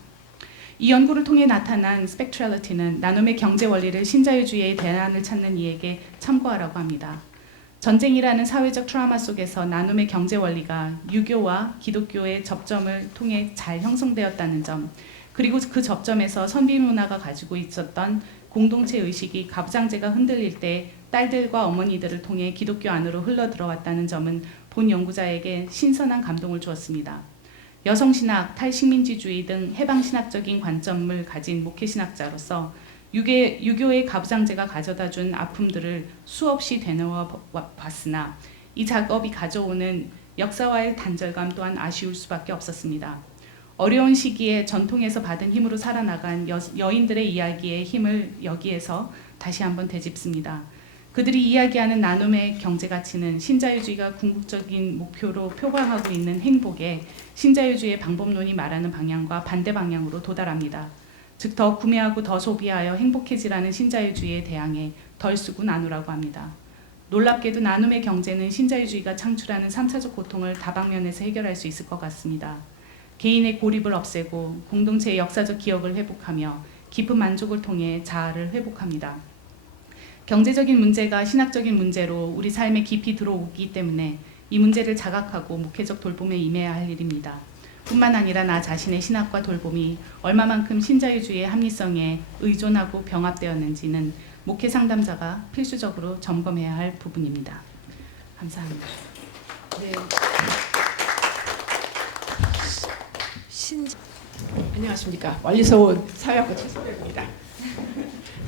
이 연구를 통해 나타난 스펙트럴리티는 나눔의 경제 원리를 신자유주의의 대안을 찾는 이에게 참고하라고 합니다. 전쟁이라는 사회적 트라우마 속에서 나눔의 경제 원리가 유교와 기독교의 접점을 통해 잘 형성되었다는 점, 그리고 그 접점에서 선비 문화가 가지고 있었던 공동체 의식이 가부장제가 흔들릴 때 딸들과 어머니들을 통해 기독교 안으로 흘러 들어왔다는 점은 본 연구자에게 신선한 감동을 주었습니다. 여성신학, 탈식민지주의 등 해방신학적인 관점을 가진 목회신학자로서 유교의 가부장제가 가져다준 아픔들을 수없이 되뇌어 봤으나 이 작업이 가져오는 역사와의 단절감 또한 아쉬울 수밖에 없었습니다. 어려운 시기에 전통에서 받은 힘으로 살아나간 여인들의 이야기의 힘을 여기에서 다시 한번 되짚습니다. 그들이 이야기하는 나눔의 경제 가치는 신자유주의가 궁극적인 목표로 표방하고 있는 행복에 신자유주의의 방법론이 말하는 방향과 반대 방향으로 도달합니다. 즉 더 구매하고 더 소비하여 행복해지라는 신자유주의에 대항해 덜 쓰고 나누라고 합니다. 놀랍게도 나눔의 경제는 신자유주의가 창출하는 3차적 고통을 다방면에서 해결할 수 있을 것 같습니다. 개인의 고립을 없애고 공동체의 역사적 기억을 회복하며 깊은 만족을 통해 자아를 회복합니다. 경제적인 문제가 신학적인 문제로 우리 삶에 깊이 들어오기 때문에 이 문제를 자각하고 목회적 돌봄에 임해야 할 일입니다. 뿐만 아니라 나 자신의 신학과 돌봄이 얼마만큼 신자유주의의 합리성에 의존하고 병합되었는지는 목회 상담자가 필수적으로 점검해야 할 부분입니다. 감사합니다. 네. 안녕하십니까. 멀리서 온 사회학과 최소배입니다.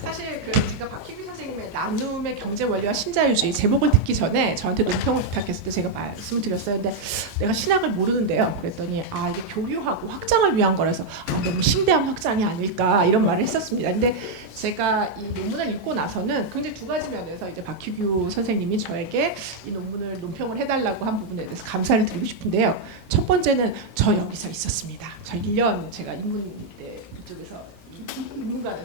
사실 제가 박희규 선생님의 나눔의 경제 원리와 신자유주의 제목을 듣기 전에 저한테 논평을 부탁했을 때 제가 말씀을 드렸어요. 근데 내가 신학을 모르는데요. 그랬더니 이게 교류하고 확장을 위한 거라서 너무 심대한 확장이 아닐까 이런 말을 했었습니다. 근데 제가 이 논문을 읽고 나서는 굉장히 두 가지 면에서 이제 박희규 선생님이 저에게 이 논문을 논평을 해달라고 한 부분에 대해서 감사를 드리고 싶은데요. 첫 번째는 저 여기서 있었습니다. 저 1년 제가 인문대 그쪽에서 인문과는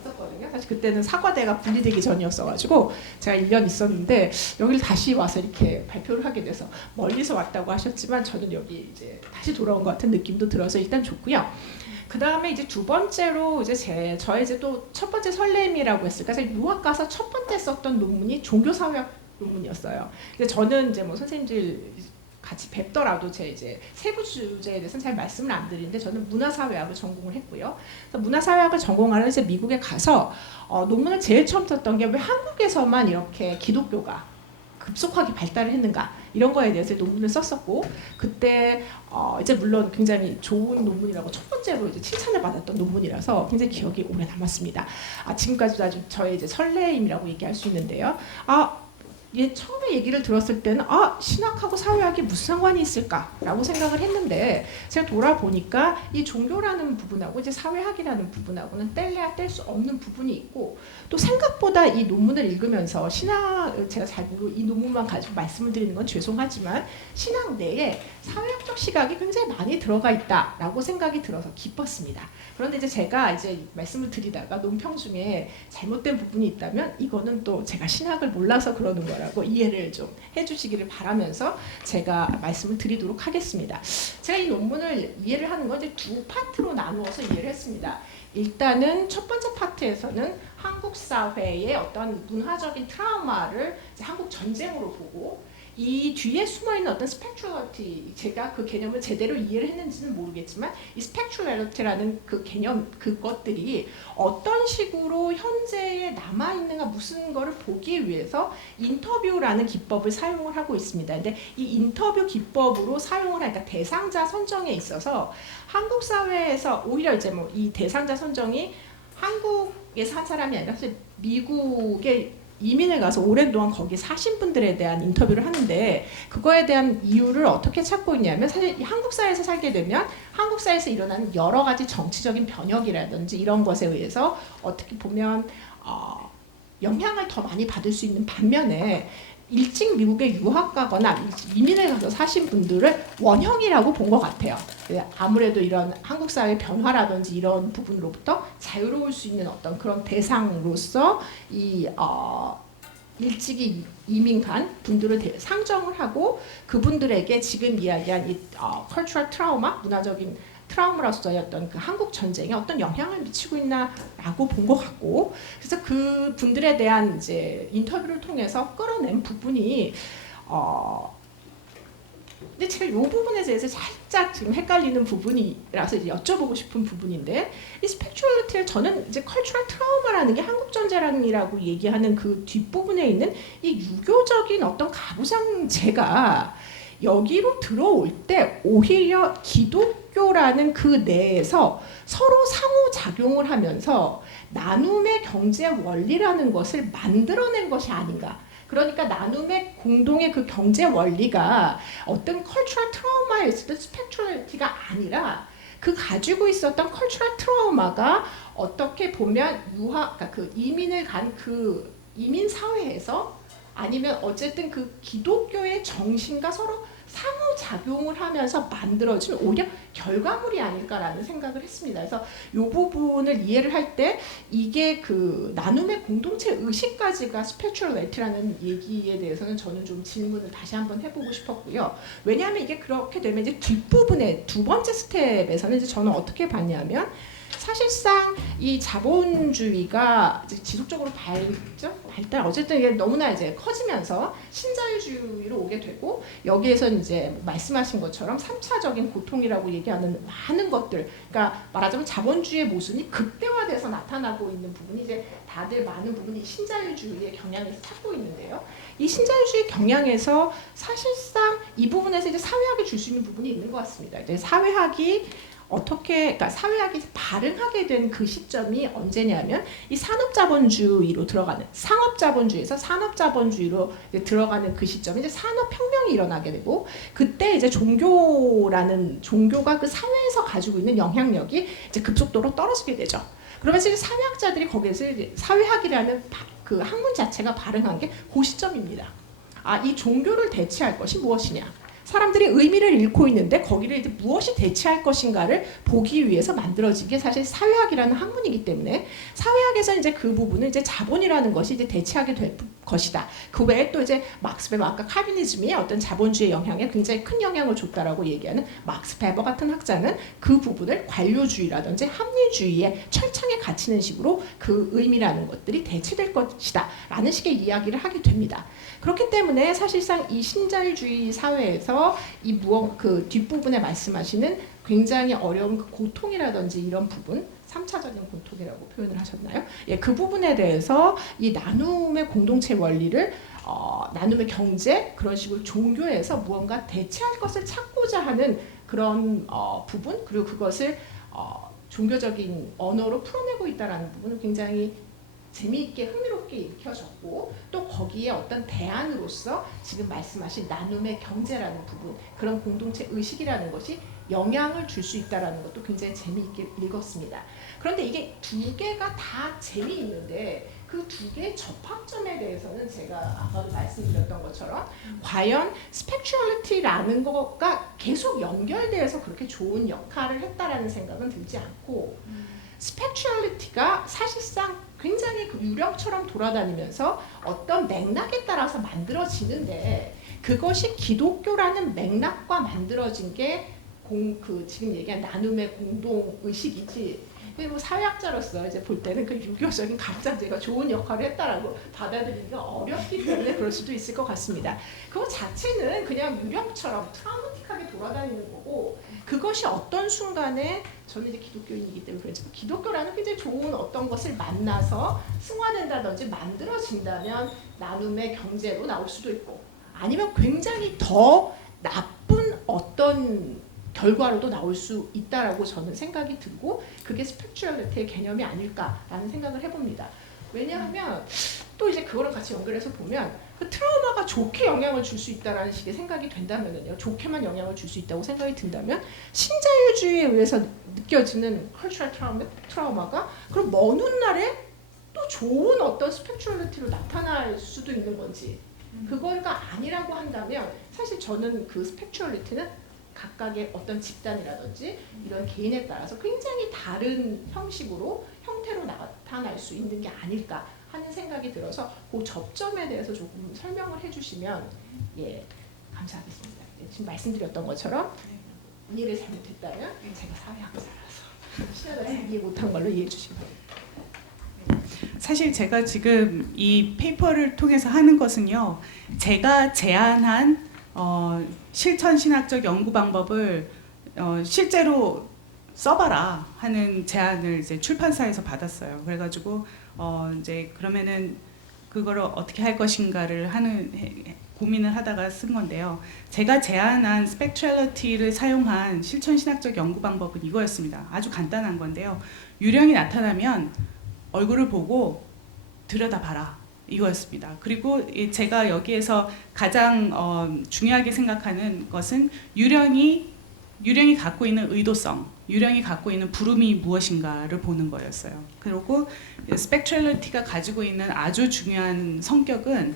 있었거든요. 사실 그때는 사과대가 분리되기 전이었어가지고 제가 1년 있었는데 여기를 다시 와서 이렇게 발표를 하게 돼서 멀리서 왔다고 하셨지만 저는 여기 이제 다시 돌아온 것 같은 느낌도 들어서 일단 좋고요. 그 다음에 이제 두 번째로 이제 저의 이제 또 첫 번째 설렘이라고 했을까? 제가 유학 가서 첫 번째 썼던 논문이 종교사회학 논문이었어요. 근데 저는 이제 뭐 선생님들 같이 뵙더라도 제 이제 세부 주제에 대해서는 잘 말씀을 안 드리는데 저는 문화사회학을 전공을 했고요. 그래서 문화사회학을 전공하러 이제 미국에 가서 논문을 제일 처음 썼던 게 왜 한국에서만 이렇게 기독교가 급속하게 발달을 했는가 이런 거에 대해서 논문을 썼었고 그때 이제 물론 굉장히 좋은 논문이라고 첫 번째로 이제 칭찬을 받았던 논문이라서 굉장히 기억이 오래 남았습니다. 지금까지도 아주 저의 이제 설레임이라고 얘기할 수 있는데요. 처음에 얘기를 들었을 때는 신학하고 사회학이 무슨 상관이 있을까라고 생각을 했는데 제가 돌아보니까 이 종교라는 부분하고 이제 사회학이라는 부분하고는 뗄래야 뗄 수 없는 부분이 있고 또 생각보다 이 논문을 읽으면서 제가 잘 모르고 이 논문만 가지고 말씀을 드리는 건 죄송하지만 신학 내에 사회학적 시각이 굉장히 많이 들어가 있다라고 생각이 들어서 기뻤습니다. 그런데 이제 제가 이제 말씀을 드리다가 논평 중에 잘못된 부분이 있다면 이거는 또 제가 신학을 몰라서 그러는 거라고 이해를 좀 해주시기를 바라면서 제가 말씀을 드리도록 하겠습니다. 제가 이 논문을 이해를 하는 건 이제 두 파트로 나누어서 이해를 했습니다. 일단은 첫 번째 파트에서는 한국 사회의 어떤 문화적인 트라우마를 이제 한국 전쟁으로 보고 이 뒤에 숨어있는 어떤 스펙트럴리티, 제가 그 개념을 제대로 이해를 했는지는 모르겠지만 이 스펙트럴리티라는 그 개념, 그것들이 어떤 식으로 현재에 남아있는가 무슨 거를 보기 위해서 인터뷰라는 기법을 사용을 하고 있습니다. 근데 이 인터뷰 기법으로 사용을 하니까 대상자 선정에 있어서 한국 사회에서 오히려 이제 뭐 이 대상자 선정이 한국에서 한 사람이 아니라 사실 미국에 이민을 가서 오랫동안 거기 사신 분들에 대한 인터뷰를 하는데 그거에 대한 이유를 어떻게 찾고 있냐면 사실 한국 사회에서 살게 되면 한국 사회에서 일어나는 여러 가지 정치적인 변혁이라든지 이런 것에 의해서 어떻게 보면 영향을 더 많이 받을 수 있는 반면에 일찍 미국에 유학 가거나 이민을 가서 사신 분들을 원형이라고 본 것 같아요. 아무래도 이런 한국 사회 변화라든지 이런 부분으로부터 자유로울 수 있는 어떤 그런 대상으로서 일찍이 이민 간 분들을 상정을 하고 그분들에게 지금 이야기한 이 cultural 트라우마, 문화적인 트라우마로서의 어떤 그 한국 전쟁에 어떤 영향을 미치고 있나라고 본 것 같고, 그래서 그 분들에 대한 이제 인터뷰를 통해서 끌어낸 부분이 근데 제가 이 부분에 대해서 살짝 지금 헷갈리는 부분이라서 이제 여쭤보고 싶은 부분인데, 이 스펙추얼리티를 저는 이제 컬처럴 트라우마라는 게 한국 전쟁이라고 얘기하는 그 뒷부분에 있는 이 유교적인 어떤 가부장제가 여기로 들어올 때 오히려 기독교라는 그 내에서 서로 상호작용을 하면서 나눔의 경제 원리라는 것을 만들어낸 것이 아닌가. 그러니까 나눔의 공동의 그 경제 원리가 어떤 컬처럴 트라우마에 있었던 스펙추얼리티가 아니라 그 가지고 있었던 컬처럴 트라우마가 어떻게 보면 그러니까 그 이민을 간 그 이민 사회에서 아니면 어쨌든 그 기독교의 정신과 서로 상호작용을 하면서 만들어진 오히려 결과물이 아닐까라는 생각을 했습니다. 그래서 이 부분을 이해를 할 때 이게 그 나눔의 공동체 의식까지가 스피리추얼리티라는 얘기에 대해서는 저는 좀 질문을 다시 한번 해보고 싶었고요. 왜냐하면 이게 그렇게 되면 이제 뒷부분에 두 번째 스텝에서는 이제 저는 어떻게 봤냐면 사실상 이 자본주의가 이제 지속적으로 발달 어쨌든 이게 너무나 이제 커지면서 신자유주의로 오게 되고 여기에서 이제 말씀하신 것처럼 3차적인 고통이라고 얘기하는 많은 것들, 그러니까 말하자면 자본주의의 모순이 극대화돼서 나타나고 있는 부분이 이제 다들 많은 부분이 신자유주의의 경향에서 찾고 있는데요. 이 신자유주의 경향에서 사실상 이 부분에서 이제 사회학이 줄 수 있는 부분이 있는 것 같습니다. 이제 사회학이 그러니까 사회학이 발흥하게 된 그 시점이 언제냐면 이 산업자본주의로 들어가는 상업자본주의에서 산업자본주의로 이제 들어가는 그 시점에 이제 산업혁명이 일어나게 되고 그때 이제 종교가 그 사회에서 가지고 있는 영향력이 이제 급속도로 떨어지게 되죠. 그러면서 이제 사회학자들이 거기에서 이제 사회학이라는 그 학문 자체가 발흥한 게 그 시점입니다. 이 종교를 대체할 것이 무엇이냐? 사람들이 의미를 잃고 있는데 거기를 이제 무엇이 대체할 것인가를 보기 위해서 만들어진 게 사실 사회학이라는 학문이기 때문에 사회학에서 이제 그 부분을 이제 자본이라는 것이 이제 대체하게 될 것이다. 그 외에 또 이제 막스 베버 아까 칼비니즘이 어떤 자본주의 영향에 굉장히 큰 영향을 줬다라고 얘기하는 막스 베버 같은 학자는 그 부분을 관료주의라든지 합리주의의 철창에 갇히는 식으로 그 의미라는 것들이 대체될 것이다라는 식의 이야기를 하게 됩니다. 그렇기 때문에 사실상 이 신자유주의 사회에서 이 그 뒷부분에 말씀하시는 굉장히 어려운 그 고통이라든지 이런 부분 3차적인 고통이라고 표현을 하셨나요? 예, 그 부분에 대해서 이 나눔의 공동체 원리를 나눔의 경제 그런 식으로 종교에서 무언가 대체할 것을 찾고자 하는 그런 부분 그리고 그것을 종교적인 언어로 풀어내고 있다는 부분은 굉장히 재미있게 흥미롭게 읽혀졌고 또 거기에 어떤 대안으로서 지금 말씀하신 나눔의 경제라는 부분 그런 공동체 의식이라는 것이 영향을 줄 수 있다는 것도 굉장히 재미있게 읽었습니다. 그런데 이게 두 개가 다 재미있는데 그 두 개의 접합점에 대해서는 제가 아까도 말씀드렸던 것처럼 과연 스펙추얼리티라는 거가 계속 연결돼서 그렇게 좋은 역할을 했다라는 생각은 들지 않고 스펙추얼리티가 사실상 굉장히 그 유령처럼 돌아다니면서 어떤 맥락에 따라서 만들어지는데 그것이 기독교라는 맥락과 만들어진 게 지금 얘기한 나눔의 공동 의식이지. 뭐 사회학자로서 이제 볼 때는 그 유교적인 가부장제가 좋은 역할을 했다라고 받아들이기가 어렵기 때문에 그럴 수도 있을 것 같습니다. 그거 자체는 그냥 유령처럼 트라우마틱하게 돌아다니는 거고 그것이 어떤 순간에 저는 이제 기독교인이기 때문에 그렇지만 기독교라는 굉장히 좋은 어떤 것을 만나서 승화된다든지 만들어진다면 나눔의 경제로 나올 수도 있고 아니면 굉장히 더 나쁜 어떤 결과로도 나올 수 있다라고 저는 생각이 들고 그게 스피리추얼리티의 개념이 아닐까라는 생각을 해봅니다. 왜냐하면 또 이제 그거랑 같이 연결해서 보면 그 트라우마가 좋게 영향을 줄 수 있다라는 식의 생각이 된다면요, 좋게만 영향을 줄 수 있다고 생각이 든다면 신자유주의에 의해서 느껴지는 컬처럴 트라우마가 그럼 먼 훗날에 또 좋은 어떤 스펙추얼리티로 나타날 수도 있는 건지 그거가 아니라고 한다면 사실 저는 그 스펙추얼리티는 각각의 어떤 집단이라든지 이런 개인에 따라서 굉장히 다른 형태로 나타날 수 있는 게 아닐까 하는 생각이 들어서 그 접점에 대해서 조금 설명을 해주시면 예 감사하겠습니다. 예, 지금 말씀드렸던 것처럼 이해를 잘못했다면 제가 사회학자라서 시야가 이해 못한 걸로 이해해 주시면 됩니다. 사실 제가 지금 이 페이퍼를 통해서 하는 것은요, 제가 제안한 실천신학적 연구 방법을 실제로 써봐라 하는 제안을 이제 출판사에서 받았어요. 그래가지고 이제 그러면은 그거를 어떻게 할 것인가를 고민을 하다가 쓴 건데요. 제가 제안한 스펙트럴리티를 사용한 실천신학적 연구 방법은 이거였습니다. 아주 간단한 건데요. 유령이 나타나면 얼굴을 보고 들여다봐라 이거였습니다. 그리고 제가 여기에서 가장 중요하게 생각하는 것은 유령이 갖고 있는 의도성, 유령이 갖고 있는 부름이 무엇인가를 보는 거였어요. 그리고 스펙트럴리티가 가지고 있는 아주 중요한 성격은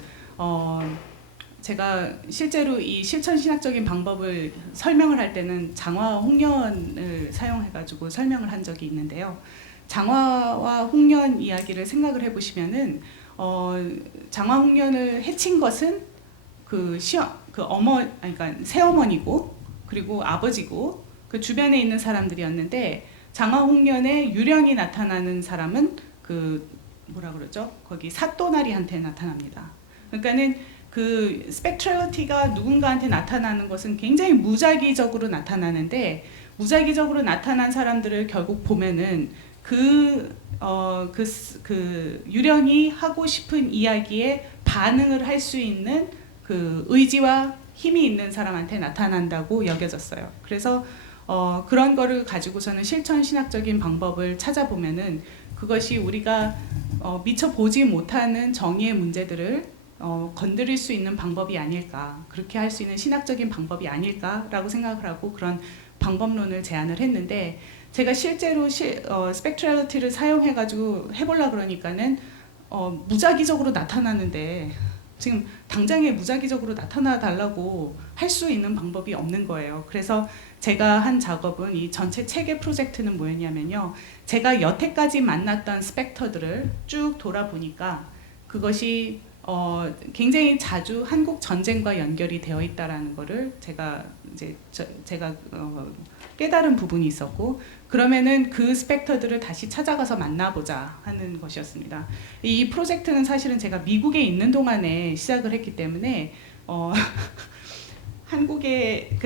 제가 실제로 이 실천신학적인 방법을 설명을 할 때는 장화와 홍련을 사용해가지고 설명을 한 적이 있는데요. 장화와 홍련 이야기를 생각을 해보시면은 장화 홍련을 해친 것은 그러니까 새어머니고 그리고 아버지고 그 주변에 있는 사람들이었는데 장화 홍련에 유령이 나타나는 사람은 거기 사또나리한테 나타납니다. 그러니까는 그 스펙트럴리티가 누군가한테 나타나는 것은 굉장히 무작위적으로 나타나는데 무작위적으로 나타난 사람들을 결국 보면은 그 유령이 하고 싶은 이야기에 반응을 할 수 있는 그 의지와 힘이 있는 사람한테 나타난다고 여겨졌어요. 그래서 그런 거를 가지고서는 실천신학적인 방법을 찾아보면은 그것이 우리가 미처 보지 못하는 정의의 문제들을 건드릴 수 있는 방법이 아닐까, 그렇게 할 수 있는 신학적인 방법이 아닐까라고 생각을 하고 그런 방법론을 제안을 했는데 제가 실제로 스펙트럴리티를 사용해가지고 해보려고 그러니까는 무작위적으로 나타나는데 지금 당장에 무작위적으로 나타나 달라고 할 수 있는 방법이 없는 거예요. 그래서 제가 한 작업은 이 전체 책의 프로젝트는 뭐였냐면요. 제가 여태까지 만났던 스펙터들을 쭉 돌아보니까 그것이 굉장히 자주 한국 전쟁과 연결이 되어 있다라는 거를 제가 깨달은 부분이 있었고 그러면은 그 스펙터들을 다시 찾아가서 만나보자 하는 것이었습니다. 이 프로젝트는 사실은 제가 미국에 있는 동안에 시작을 했기 때문에 한국에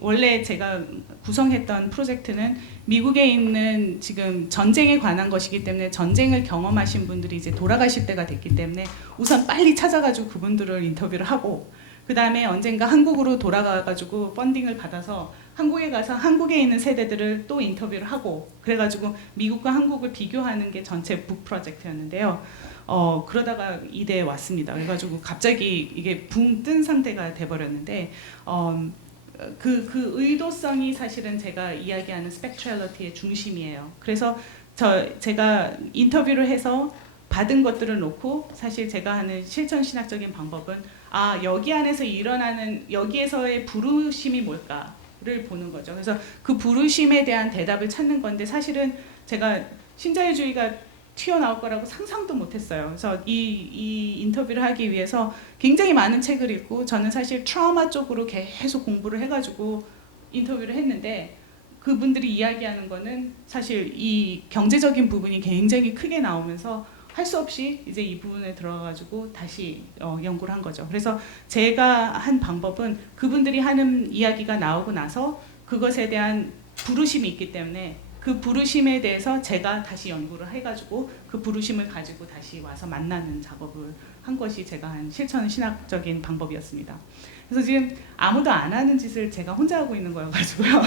원래 제가 구성했던 프로젝트는 미국에 있는 지금 전쟁에 관한 것이기 때문에 전쟁을 경험하신 분들이 이제 돌아가실 때가 됐기 때문에 우선 빨리 찾아가지고 그분들을 인터뷰를 하고 그 다음에 언젠가 한국으로 돌아가가지고 펀딩을 받아서 한국에 가서 한국에 있는 세대들을 또 인터뷰를 하고 그래가지고 미국과 한국을 비교하는 게 전체 북 프로젝트였는데요. 그러다가 이대에 왔습니다. 그래가지고 갑자기 이게 붕 뜬 상태가 돼버렸는데 그 의도성이 사실은 제가 이야기하는 스펙트럴리티의 중심이에요. 그래서 제가 인터뷰를 해서 받은 것들을 놓고 사실 제가 하는 실천신학적인 방법은 여기 안에서 일어나는 여기에서의 부르심이 뭘까를 보는 거죠. 그래서 그 부르심에 대한 대답을 찾는 건데 사실은 제가 신자유주의가 튀어나올 거라고 상상도 못했어요. 그래서 이 인터뷰를 하기 위해서 굉장히 많은 책을 읽고 저는 사실 트라우마 쪽으로 계속 공부를 해가지고 인터뷰를 했는데 그분들이 이야기하는 거는 사실 이 경제적인 부분이 굉장히 크게 나오면서 할 수 없이 이제 이 부분에 들어가가지고 다시 연구를 한 거죠. 그래서 제가 한 방법은 그분들이 하는 이야기가 나오고 나서 그것에 대한 부르심이 있기 때문에 그 부르심에 대해서 제가 다시 연구를 해가지고 그 부르심을 가지고 다시 와서 만나는 작업을 한 것이 제가 한 실천 신학적인 방법이었습니다. 그래서 지금 아무도 안 하는 짓을 제가 혼자 하고 있는 거여가지고요.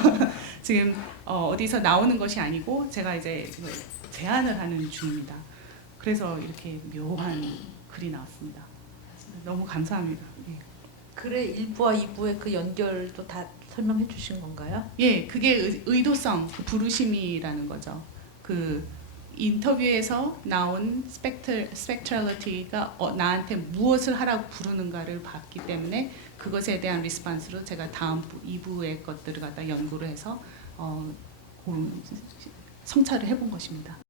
지금 어디서 나오는 것이 아니고 제가 이제 제안을 하는 중입니다. 그래서 이렇게 묘한 글이 나왔습니다. 너무 감사합니다. 예. 글의 1부와 2부의 그 연결도 다 설명해 주신 건가요? 예, 그게 의도성, 그 부르심이라는 거죠. 인터뷰에서 나온 스펙트럴리티가 나한테 무엇을 하라고 부르는가를 봤기 때문에 그것에 대한 리스판스로 제가 다음 2부의 것들을 갖다 연구를 해서 성찰을 해본 것입니다.